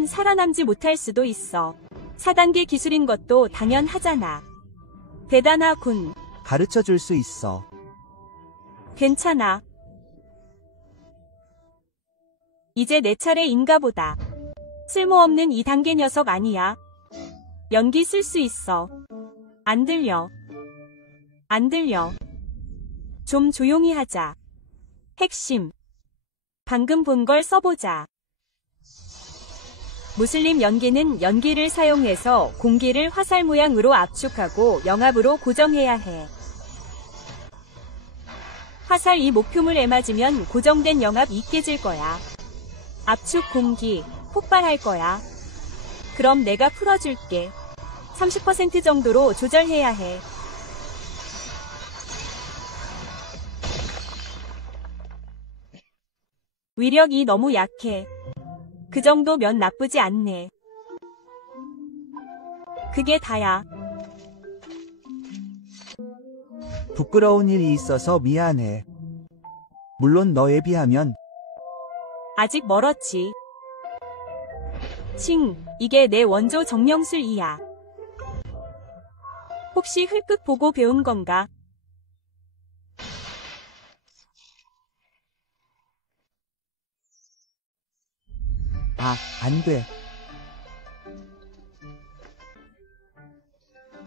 살아남지 못할 수도 있어. 4단계 기술인 것도 당연하잖아. 대단하군. 가르쳐 줄 수 있어. 괜찮아. 이제 내 차례인가 보다. 쓸모없는 2단계 녀석 아니야. 연기 쓸 수 있어. 안 들려. 안 들려. 좀 조용히 하자. 핵심. 방금 본 걸 써보자. 무슬림 연기는 연기를 사용해서 공기를 화살 모양으로 압축하고 영압으로 고정해야 해. 화살이 목표물에 맞으면 고정된 영압이 깨질 거야. 압축 공기, 폭발할 거야. 그럼 내가 풀어줄게. 30% 정도로 조절해야 해. 위력이 너무 약해. 그 정도면 나쁘지 않네. 그게 다야. 부끄러운 일이 있어서 미안해. 물론 너에 비하면 아직 멀었지. 이게 내 원조 정령술이야. 혹시 흘끗 보고 배운 건가? 안 돼.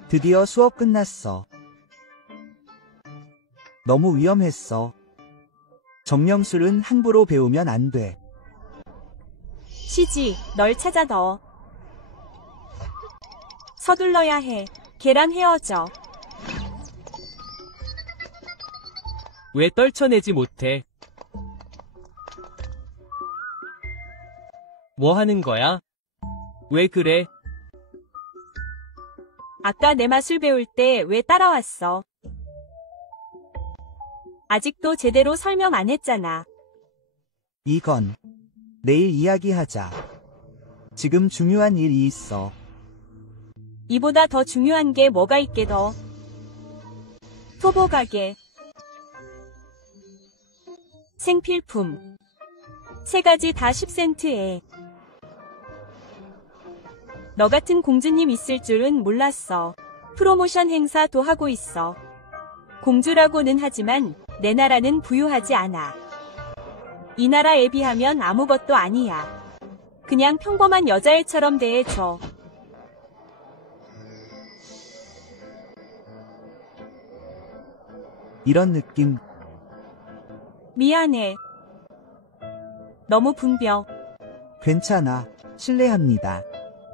드디어 수업 끝났어. 너무 위험했어. 정령술은 함부로 배우면 안 돼. 쉬지, 널 찾아 더. 서둘러야 해. 걔랑 헤어져. 왜 떨쳐내지 못해? 뭐 하는 거야? 왜 그래? 아까 내 마술 배울 때 왜 따라왔어? 아직도 제대로 설명 안 했잖아. 이건 내일 이야기하자. 지금 중요한 일이 있어. 이보다 더 중요한 게 뭐가 있게 더. 토보 가게. 생필품. 3가지 다 10센트에. 너 같은 공주님 있을 줄은 몰랐어. 프로모션 행사도 하고 있어. 공주라고는 하지만 내 나라는 부유하지 않아. 이 나라에 비하면 아무것도 아니야. 그냥 평범한 여자애처럼 대해줘. 이런 느낌. 미안해. 너무 붐벼. 괜찮아. 실례합니다.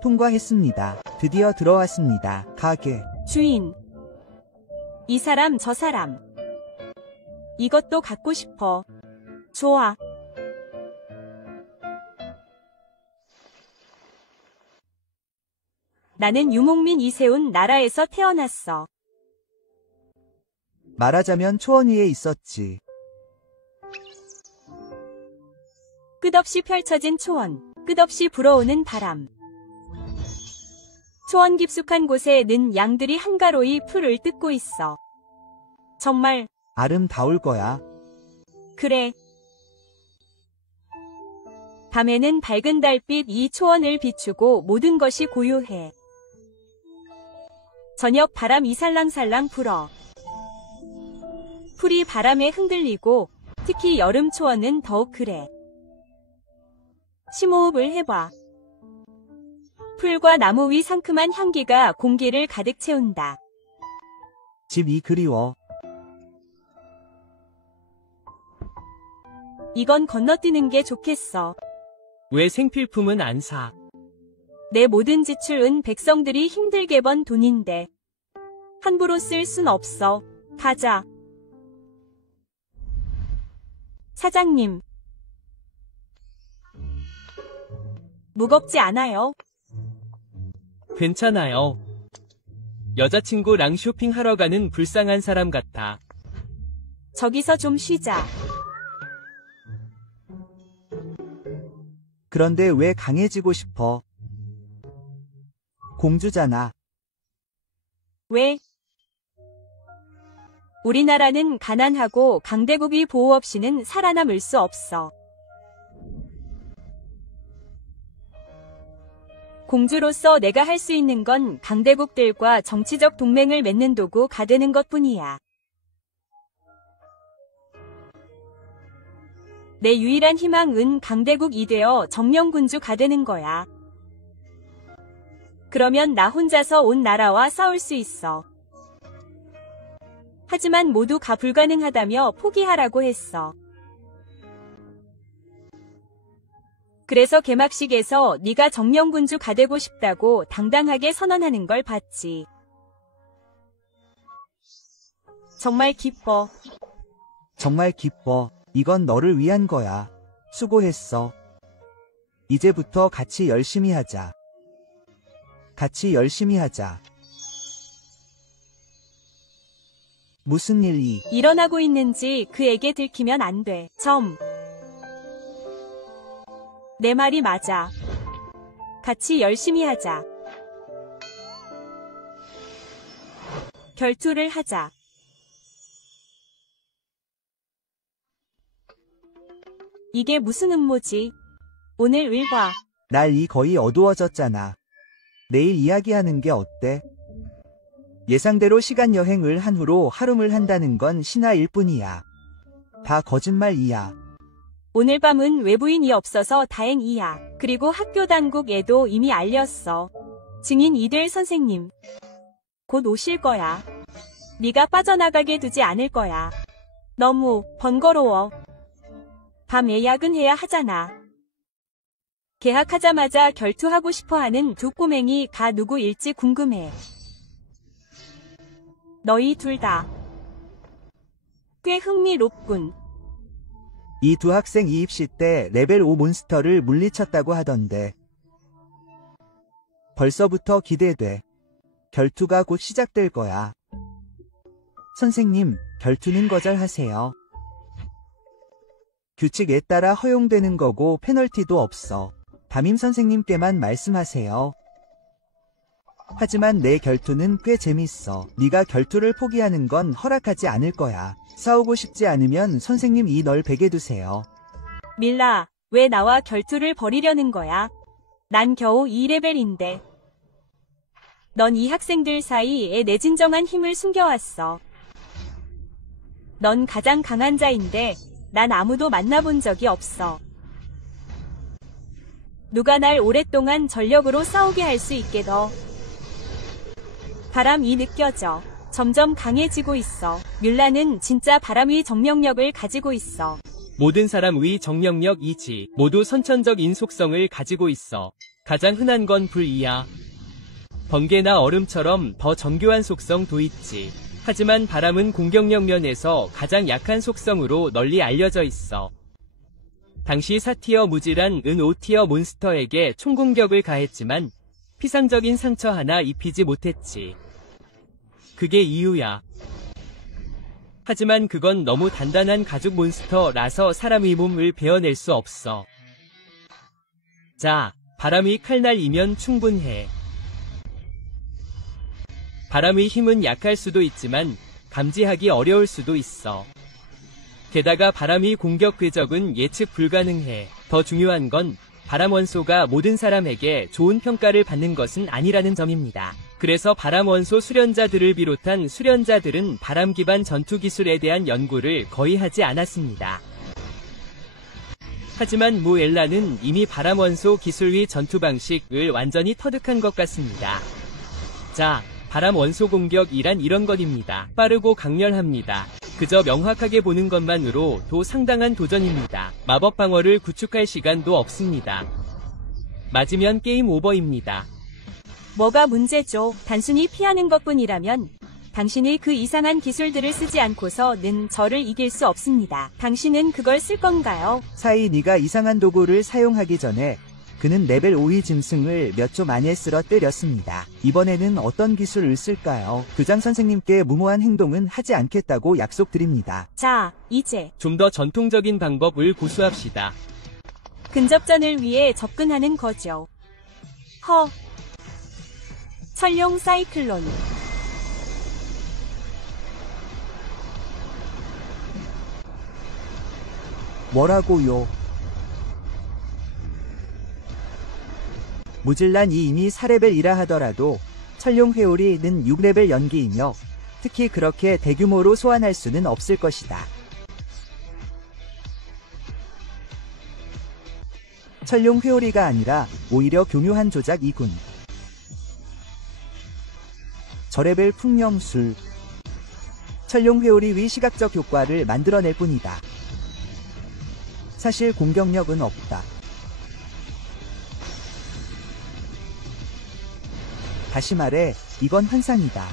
통과했습니다. 드디어 들어왔습니다. 가게. 주인. 이 사람 저 사람. 이것도 갖고 싶어. 좋아. 나는 유목민 이세운 나라에서 태어났어. 말하자면 초원 위에 있었지. 끝없이 펼쳐진 초원, 끝없이 불어오는 바람. 초원 깊숙한 곳에 는 양들이 한가로이 풀을 뜯고 있어. 정말 아름다울 거야. 그래. 밤에는 밝은 달빛 이 초원을 비추고 모든 것이 고요해. 저녁 바람이 살랑살랑 불어. 풀이 바람에 흔들리고 특히 여름 초원은 더욱 그래. 심호흡을 해봐. 풀과 나무 위 상큼한 향기가 공기를 가득 채운다. 집이 그리워. 이건 건너뛰는 게 좋겠어. 왜 생필품은 안 사? 내 모든 지출은 백성들이 힘들게 번 돈인데 함부로 쓸 순 없어. 가자. 사장님. 무겁지 않아요? 괜찮아요. 여자친구랑 쇼핑하러 가는 불쌍한 사람 같아. 저기서 좀 쉬자. 그런데 왜 강해지고 싶어? 공주잖아. 왜? 우리나라는 가난하고 강대국의 보호 없이는 살아남을 수 없어. 공주로서 내가 할 수 있는 건 강대국들과 정치적 동맹을 맺는 도구가 되는 것뿐이야. 내 유일한 희망은 강대국이 되어 정령군주가 되는 거야. 그러면 나 혼자서 온 나라와 싸울 수 있어. 하지만 모두가 불가능하다며 포기하라고 했어. 그래서 개막식에서 네가 정령군주가 되고 싶다고 당당하게 선언하는 걸 봤지. 정말 기뻐. 정말 기뻐. 이건 너를 위한 거야. 수고했어. 이제부터 같이 열심히 하자. 같이 열심히 하자. 무슨 일이 일어나고 있는지 그에게 들키면 안 돼. 내 말이 맞아. 같이 열심히 하자. 결투를 하자. 이게 무슨 음모지? 오늘 봐. 날이 거의 어두워졌잖아. 내일 이야기하는 게 어때? 예상대로 시간 여행을 한 후로 하rum을 한다는 건 신화일 뿐이야. 다 거짓말이야. 오늘 밤은 외부인이 없어서 다행이야. 그리고 학교 당국에도 이미 알렸어. 증인이 될 선생님. 곧 오실 거야. 네가 빠져나가게 두지 않을 거야. 너무 번거로워. 밤에 야근해야 하잖아. 계약하자마자 결투하고 싶어하는 두 꼬맹이가 누구일지 궁금해. 너희 둘 다. 꽤 흥미롭군. 이 두 학생 이입시 때 레벨 5 몬스터를 물리쳤다고 하던데. 벌써부터 기대돼. 결투가 곧 시작될 거야. 선생님, 결투는 거절하세요. 규칙에 따라 허용되는 거고 페널티도 없어. 담임 선생님께만 말씀하세요. 하지만 내 결투는 꽤 재밌어. 네가 결투를 포기하는 건 허락하지 않을 거야. 싸우고 싶지 않으면 선생님 널 베게 두세요. 밀라, 왜 나와 결투를 벌이려는 거야? 난 겨우 2레벨인데. 넌 이 학생들 사이에 내 진정한 힘을 숨겨왔어. 넌 가장 강한 자인데 난 아무도 만나본 적이 없어. 누가 날 오랫동안 전력으로 싸우게 할 수 있겠어. 바람이 느껴져. 점점 강해지고 있어. 뮬라는 진짜 바람 위 정령력을 가지고 있어. 모든 사람 위 정령력이지. 모두 선천적인 속성을 가지고 있어. 가장 흔한 건 불이야. 번개나 얼음처럼 더 정교한 속성도 있지. 하지만 바람은 공격력 면에서 가장 약한 속성으로 널리 알려져 있어. 당시 4티어 무질한 은 5티어 몬스터에게 총공격을 가했지만 피상적인 상처 하나 입히지 못했지. 그게 이유야. 하지만 그건 너무 단단한 가죽 몬스터라서 사람의 몸을 베어낼 수 없어. 자, 바람의 칼날이면 충분해. 바람의 힘은 약할 수도 있지만 감지하기 어려울 수도 있어. 게다가 바람의 공격 궤적은 예측 불가능해. 더 중요한 건 바람 원소가 모든 사람에게 좋은 평가를 받는 것은 아니라는 점입니다. 그래서 바람 원소 수련자들을 비롯한 수련자들은 바람 기반 전투 기술에 대한 연구를 거의 하지 않았습니다. 하지만 무엘라는 이미 바람 원소 기술 위 전투 방식을 완전히 터득한 것 같습니다. 자, 바람 원소 공격이란 이런 것입니다. 빠르고 강렬합니다. 그저 명확하게 보는 것만으로도 상당한 도전입니다. 마법 방어를 구축할 시간도 없습니다. 맞으면 게임 오버입니다. 뭐가 문제죠? 단순히 피하는 것뿐이라면 당신이 그 이상한 기술들을 쓰지 않고서는 저를 이길 수 없습니다. 당신은 그걸 쓸 건가요? 사이 네가 이상한 도구를 사용하기 전에 그는 레벨 5의 짐승을 몇 초 만에 쓰러뜨렸습니다. 이번에는 어떤 기술을 쓸까요? 교장 선생님께 무모한 행동은 하지 않겠다고 약속드립니다. 자, 이제 좀 더 전통적인 방법을 고수합시다. 근접전을 위해 접근하는 거죠. 철룡 사이클론. 뭐라고요? 무질란이 이미 4레벨이라 하더라도 철룡 회오리는 6레벨 연기이며 특히 그렇게 대규모로 소환할 수는 없을 것이다. 철룡 회오리가 아니라 오히려 교묘한 조작이군. 저레벨 풍령술. 철룡 회오리 위 시각적 효과를 만들어낼 뿐이다. 사실 공격력은 없다. 다시 말해, 이건 환상이다.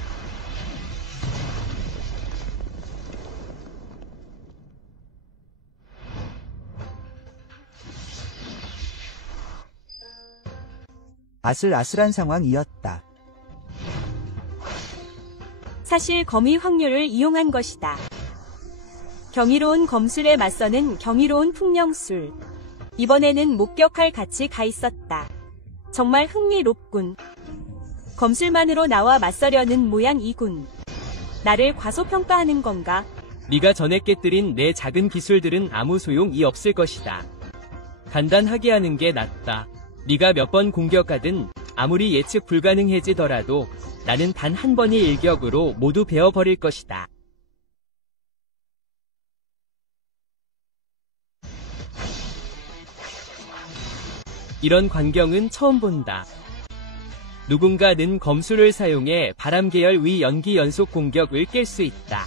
아슬아슬한 상황이었다. 사실 거미 확률을 이용한 것이다. 경이로운 검술에 맞서는 경이로운 풍령술. 이번에는 목격할 가치 가 있었다. 정말 흥미롭군. 검술만으로 나와 맞서려는 모양이군. 나를 과소평가하는 건가? 네가 전에 깨뜨린 내 작은 기술들은 아무 소용이 없을 것이다. 간단하게 하는 게 낫다. 네가 몇 번 공격하든 아무리 예측 불가능해지더라도 나는 단 한 번의 일격으로 모두 베어버릴 것이다. 이런 광경은 처음 본다. 누군가는 검술을 사용해 바람계열 위 연기 연속 공격을 깰 수 있다.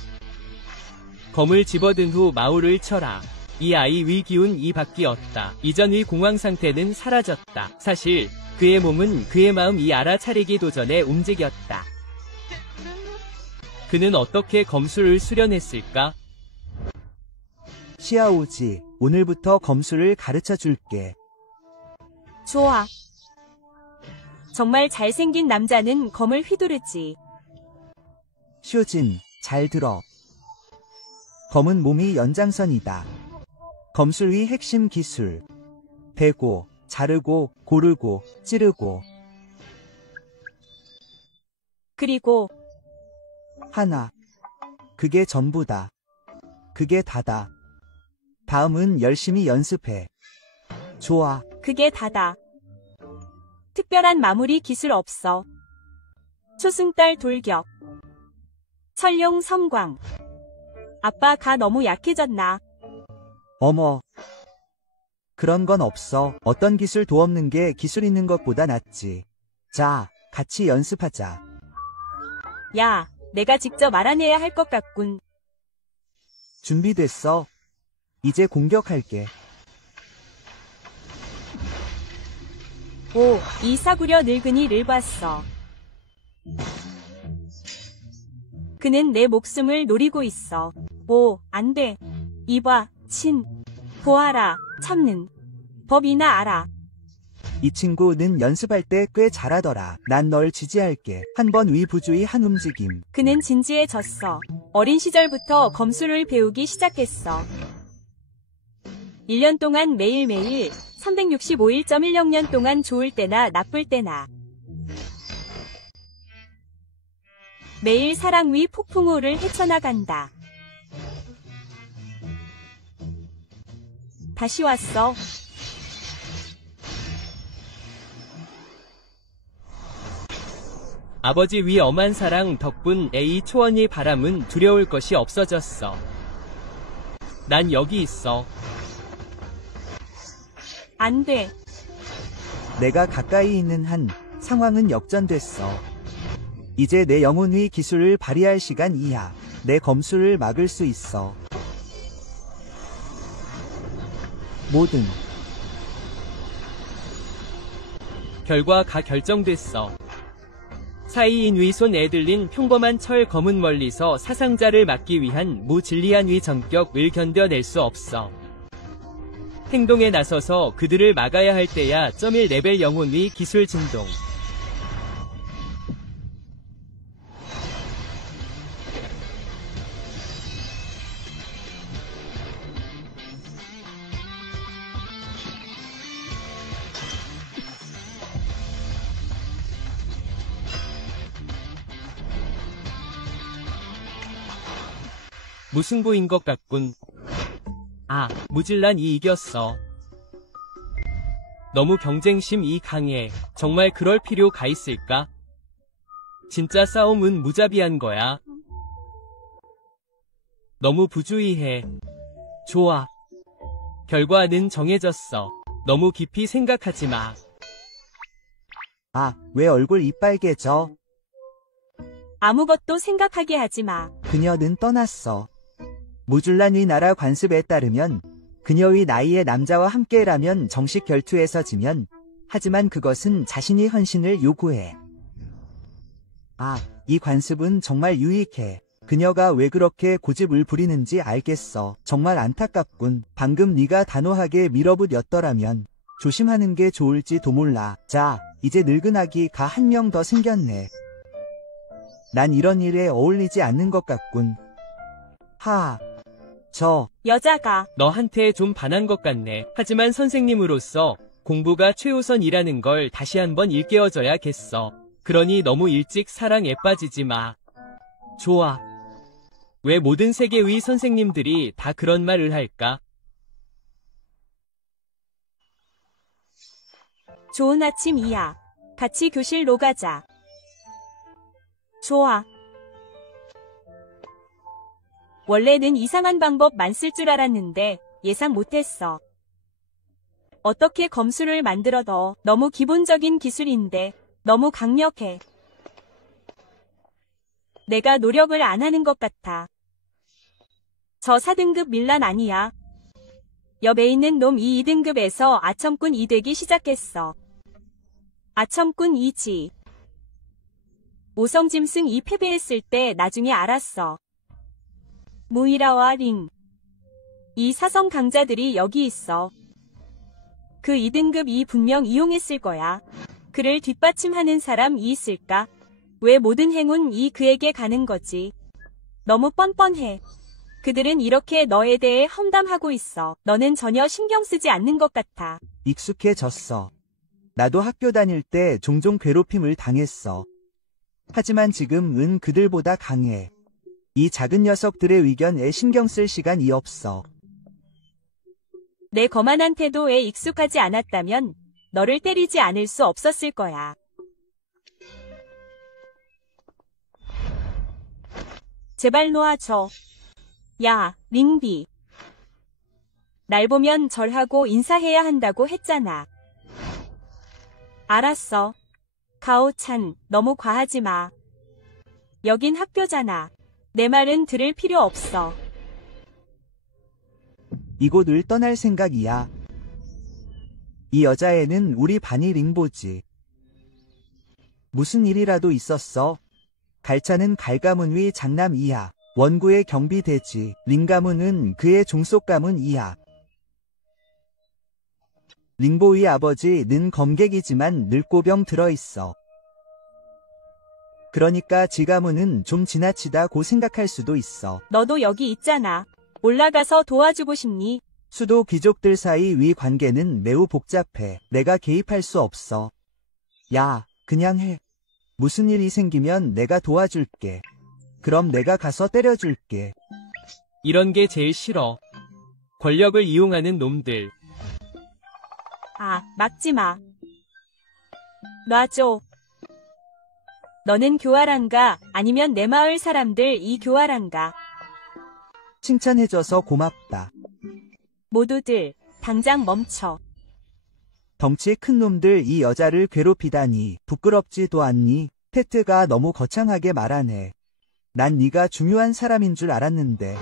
검을 집어든 후 마우를 쳐라. 이 아이 위 기운 이 바뀌었다. 이전 위 공황 상태는 사라졌다. 사실 그의 몸은 그의 마음 이 알아차리기 도전에 움직였다. 그는 어떻게 검술을 수련했을까? 시아오지, 오늘부터 검술을 가르쳐 줄게. 좋아. 정말 잘생긴 남자는 검을 휘두르지. 슈진, 잘 들어. 검은 몸이 연장선이다. 검술 위 핵심 기술. 베고, 자르고, 고르고, 찌르고. 그리고 하나. 그게 전부다. 그게 다다. 다음은 열심히 연습해. 좋아. 그게 다다. 특별한 마무리 기술 없어. 초승달 돌격. 철룡 섬광. 아빠 가 너무 약해졌나? 어머. 그런 건 없어. 어떤 기술도 없는 게 기술 있는 것보다 낫지. 자, 같이 연습하자. 야, 내가 직접 알아내야 할 것 같군. 준비됐어. 이제 공격할게. 오, 이 싸구려 늙은이를 봤어. 그는 내 목숨을 노리고 있어. 오, 안 돼. 이봐, 친. 보아라, 참는. 법이나 알아. 이 친구는 연습할 때 꽤 잘하더라. 난 널 지지할게. 한 번 위부주의 한 움직임. 그는 진지해졌어. 어린 시절부터 검술을 배우기 시작했어. 1년 동안 매일매일 365일.10년 동안 좋을 때나 나쁠 때나 매일 사랑 위 폭풍우를 헤쳐나간다. 다시 왔어. 아버지 위 엄한 사랑 덕분 A 초원이 바람은 두려울 것이 없어졌어. 난 여기 있어. 안 돼. 내가 가까이 있는 한 상황은 역전됐어. 이제 내 영혼의 기술을 발휘할 시간이야. 내 검술을 막을 수 있어. 뭐든. 결과가 결정됐어. 사이인 위 손 애들린 평범한 철 검은 멀리서 사상자를 막기 위한 무진리한 위 전격을 견뎌낼 수 없어. 행동에 나서서 그들을 막아야 할 때야. 1레벨 영혼 위 기술 진동. 무승부인 것 같군. 아, 무질란이 이겼어. 너무 경쟁심이 강해. 정말 그럴 필요가 있을까? 진짜 싸움은 무자비한 거야. 너무 부주의해. 좋아. 결과는 정해졌어. 너무 깊이 생각하지 마. 아, 왜 얼굴 이빨개져? 아무것도 생각하게 하지 마. 그녀는 떠났어. 무줄란의 나라 관습에 따르면 그녀의 나이의 남자와 함께라면 정식 결투에서 지면, 하지만 그것은 자신이 헌신을 요구해. 아, 이 관습은 정말 유익해. 그녀가 왜 그렇게 고집을 부리는지 알겠어. 정말 안타깝군. 방금 네가 단호하게 밀어붙였더라면 조심하는 게 좋을지도 몰라. 자, 이제 늙은 아기가 한 명 더 생겼네. 난 이런 일에 어울리지 않는 것 같군. 여자가 너한테 좀 반한 것 같네. 하지만 선생님으로서 공부가 최우선이라는 걸 다시 한번 일깨워줘야겠어. 그러니 너무 일찍 사랑에 빠지지 마. 좋아. 왜 모든 세계의 선생님들이 다 그런 말을 할까? 좋은 아침 이야. 같이 교실로 가자. 좋아. 원래는 이상한 방법만 쓸 줄 알았는데 예상 못했어. 어떻게 검수를 만들어도 너무 기본적인 기술인데 너무 강력해. 내가 노력을 안 하는 것 같아. 저 4등급 밀란 아니야. 옆에 있는 놈이 2등급에서 아첨꾼 2 되기 시작했어. 아첨꾼 2지. 오성짐승 2 패배했을 때 나중에 알았어. 무이라와 링. 이 사성 강자들이 여기 있어. 그 2등급 2 분명 이용했을 거야. 그를 뒷받침하는 사람이 있을까? 왜 모든 행운이 그에게 가는 거지? 너무 뻔뻔해. 그들은 이렇게 너에 대해 험담하고 있어. 너는 전혀 신경 쓰지 않는 것 같아. 익숙해졌어. 나도 학교 다닐 때 종종 괴롭힘을 당했어. 하지만 지금은 그들보다 강해. 이 작은 녀석들의 의견에 신경 쓸 시간이 없어. 내 거만한 태도에 익숙하지 않았다면 너를 때리지 않을 수 없었을 거야. 제발 놓아줘. 야, 링비. 날 보면 절하고 인사해야 한다고 했잖아. 알았어. 가오찬, 너무 과하지 마. 여긴 학교잖아. 내 말은 들을 필요 없어. 이곳을 떠날 생각이야. 이 여자애는 우리 반이 링보지. 무슨 일이라도 있었어? 갈차는 갈가문 장남이야. 원구의 경비대지. 링가문은 그의 종속가문이야. 링보의 아버지는 검객이지만 늙고병 들어있어. 그러니까 지가문은 좀 지나치다고 생각할 수도 있어. 너도 여기 있잖아. 올라가서 도와주고 싶니? 수도 귀족들 사이 위 관계는 매우 복잡해. 내가 개입할 수 없어. 야, 그냥 해. 무슨 일이 생기면 내가 도와줄게. 그럼 내가 가서 때려줄게. 이런 게 제일 싫어. 권력을 이용하는 놈들. 아, 막지 마. 놔줘. 너는 교활한가? 아니면 내 마을 사람들 이 교활한가? 칭찬해줘서 고맙다. 모두들 당장 멈춰. 덩치 큰 놈들 이 여자를 괴롭히다니 부끄럽지도 않니? 테트가 너무 거창하게 말하네. 난 네가 중요한 사람인 줄 알았는데.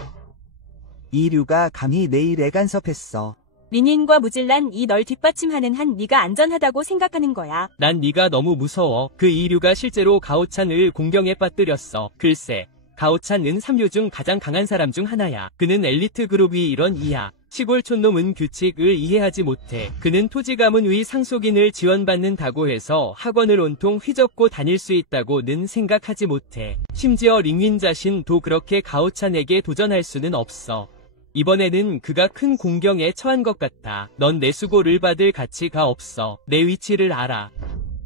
이류가 감히 내 일에 간섭했어. 리닌과 무질란이 널 뒷받침하는 한 네가 안전하다고 생각하는 거야. 난 네가 너무 무서워. 그 이류가 실제로 가오찬을 공경에 빠뜨렸어. 글쎄, 가오찬은 3류 중 가장 강한 사람 중 하나야. 그는 엘리트 그룹이 이런 이야. 시골 촌놈은 규칙을 이해하지 못해. 그는 토지 가문의 상속인을 지원받는다고 해서 학원을 온통 휘젓고 다닐 수 있다고는 생각하지 못해. 심지어 링윈 자신도 그렇게 가오찬에게 도전할 수는 없어. 이번에는 그가 큰 공경에 처한 것 같아. 넌 내 수고를 받을 가치가 없어. 내 위치를 알아.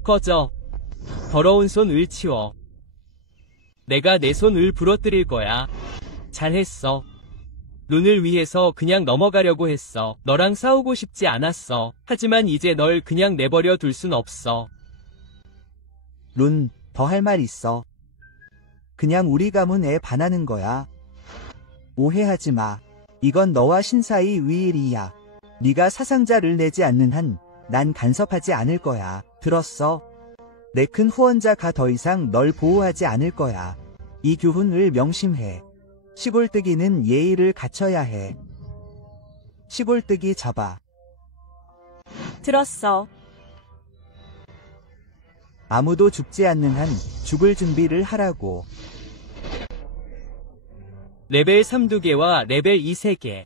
꺼져. 더러운 손을 치워. 내가 내 손을 부러뜨릴 거야. 잘했어. 룬을 위해서 그냥 넘어가려고 했어. 너랑 싸우고 싶지 않았어. 하지만 이제 널 그냥 내버려 둘 순 없어. 룬, 더 할 말 있어. 그냥 우리 가문에 반하는 거야. 오해하지 마. 이건 너와 신사의 위일이야. 네가 사상자를 내지 않는 한 난 간섭하지 않을 거야. 들었어? 내 큰 후원자가 더 이상 널 보호하지 않을 거야. 이 교훈을 명심해. 시골뜨기는 예의를 갖춰야 해. 시골뜨기 잡아. 들었어. 아무도 죽지 않는 한 죽을 준비를 하라고. 레벨 3 2개와 레벨 2 3개.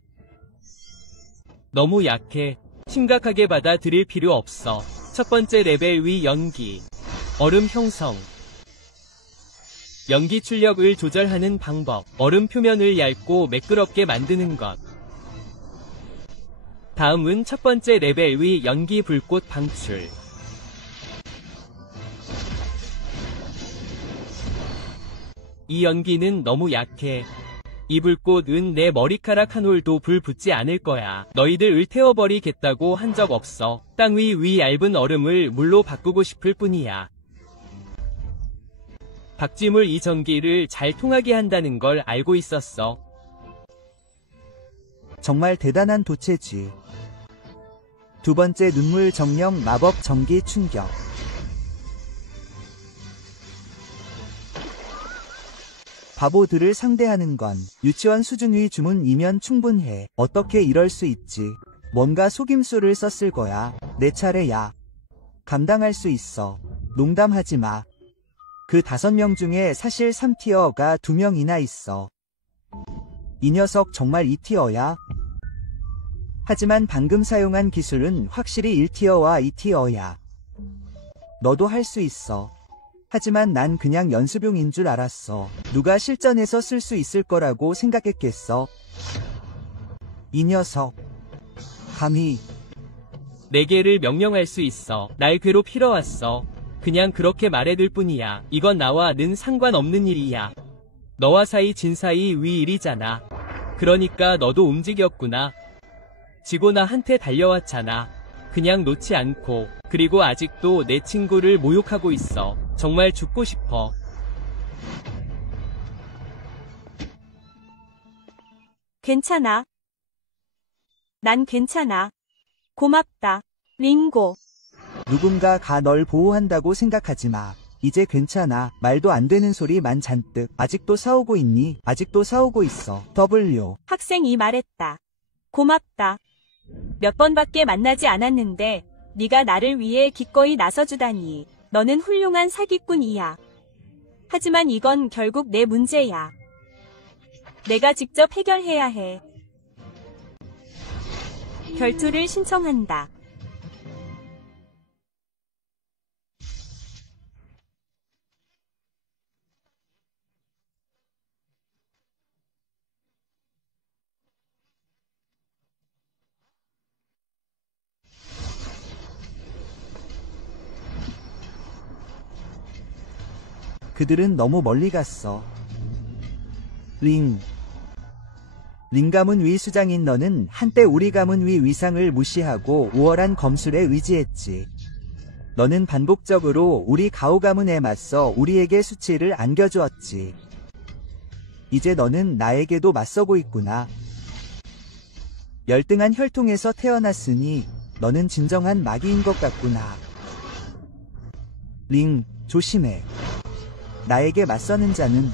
너무 약해. 심각하게 받아들일 필요 없어. 첫 번째 레벨 위 연기. 얼음 형성. 연기 출력을 조절하는 방법. 얼음 표면을 얇고 매끄럽게 만드는 것. 다음은 첫 번째 레벨 위 연기 불꽃 방출. 이 연기는 너무 약해. 이 불꽃은 내 머리카락 한 홀도 불 붙지 않을 거야. 너희들 태워버리겠다고 한 적 없어. 땅 위 얇은 얼음을 물로 바꾸고 싶을 뿐이야. 박쥐물 이 전기를 잘 통하게 한다는 걸 알고 있었어. 정말 대단한 도체지. 두 번째 눈물 정령 마법 전기 충격. 바보들을 상대하는 건 유치원 수준의 주문이면 충분해. 어떻게 이럴 수 있지? 뭔가 속임수를 썼을 거야. 내 차례야. 감당할 수 있어. 농담하지 마. 그 5명 중에 사실 3티어가 2명이나 있어. 이 녀석 정말 2티어야? 하지만 방금 사용한 기술은 확실히 1티어와 2티어야. 너도 할 수 있어. 하지만 난 그냥 연습용인 줄 알았어. 누가 실전에서 쓸 수 있을 거라고 생각했겠어? 이 녀석. 감히. 4개를 명령할 수 있어. 날 괴롭히러 왔어. 그냥 그렇게 말해둘 뿐이야. 이건 나와 는 상관없는 일이야. 너와 사이 진 사이 위일이잖아. 그러니까 너도 움직였구나. 지고 나한테 달려왔잖아. 그냥 놓지 않고. 그리고 아직도 내 친구를 모욕하고 있어. 정말 죽고 싶어. 괜찮아. 난 괜찮아. 고맙다. 링고. 누군가가 널 보호한다고 생각하지 마. 이제 괜찮아. 말도 안 되는 소리만 잔뜩. 아직도 싸우고 있니? 아직도 싸우고 있어. W. 학생이 말했다. 고맙다. 몇 번밖에 만나지 않았는데 네가 나를 위해 기꺼이 나서주다니. 너는 훌륭한 사기꾼이야. 하지만 이건 결국 내 문제야. 내가 직접 해결해야 해. 결투를 신청한다. 그들은 너무 멀리 갔어. 링. 링 가문 위 수장인 너는 한때 우리 가문 위 위상을 무시하고 우월한 검술에 의지했지. 너는 반복적으로 우리 가오 가문에 맞서 우리에게 수치를 안겨주었지. 이제 너는 나에게도 맞서고 있구나. 열등한 혈통에서 태어났으니 너는 진정한 마귀인 것 같구나. 링, 조심해. 나에게 맞서는 자는